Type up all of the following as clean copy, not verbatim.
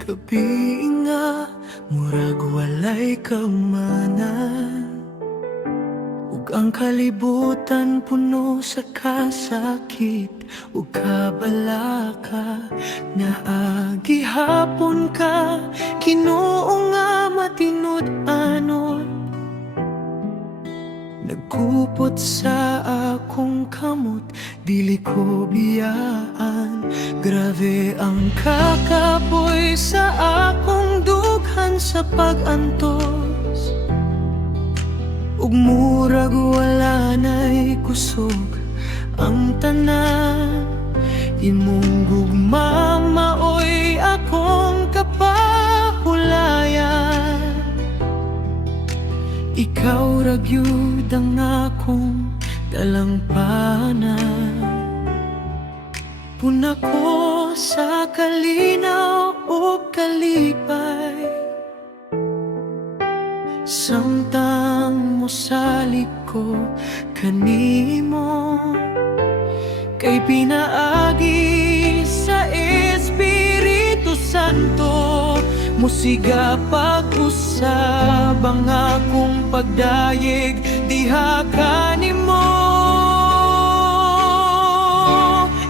gabi nga murag walay kamanan, ug ang kalibutan puno sa kasakit ug kabalaka. Naagihapon ka Ginoo nga matinud-anon, nagkupot sa akong kamot, dili ko biyaan. Grabe ang kakapoy sa akong dughan sa pag-antos, ug murag wala na'y kusog ang tanan. Imong gugma maoy akong kapahulayan, ikaw ra gyud ang akong dalampanan. Puna ko sa kalinaw o kalipay, samtang mosalig ko kanimo, kay pinaagi sa Espiritu Santo. Musiga pag-usab ang akong pagdayeg diha kanimo.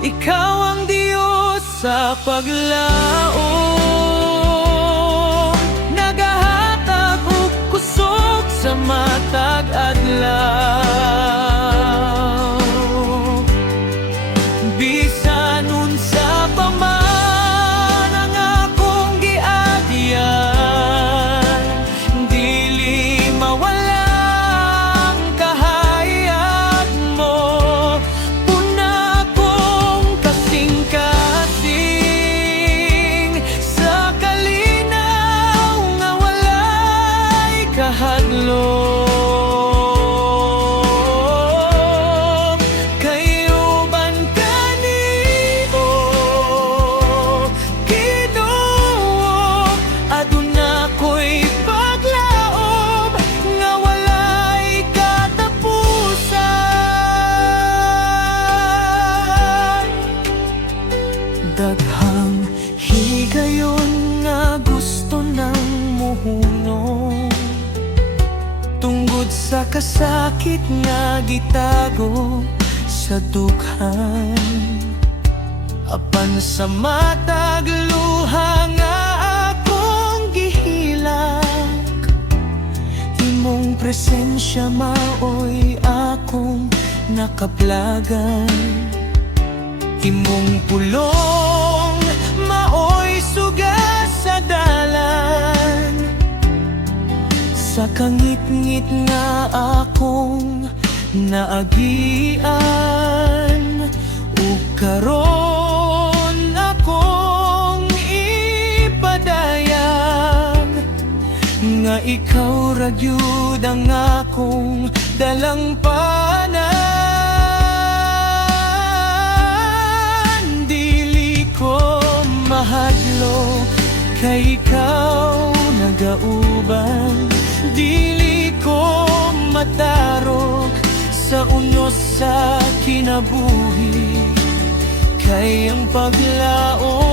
Ikaw ang Diyos sa paglaom, nagahatag og kusog sa matag adlaw. Bisan unsa pa man ang akong giagyan, dili mawala ang kahayag mo. Puna akong kasing-kasing sa kalinaw nga walay kahadlok. Daghang higayon nga gusto nang muhunong, tungod sa kasakit nga gitago sa dughan. Apan sa matag luha nga akong gihilak, imong presensya maoy akong nakaplagan. Imong pulong maoy suga sa dalan, sa kangit-ngit nga akong naagian. Ug karon akong ipadayag nga ikaw ra gyud ang akong dalampanan. Mahadlo kay ikaw nagauban, dili ko matarok sa unos sa kinabuhi, kay ang paglaom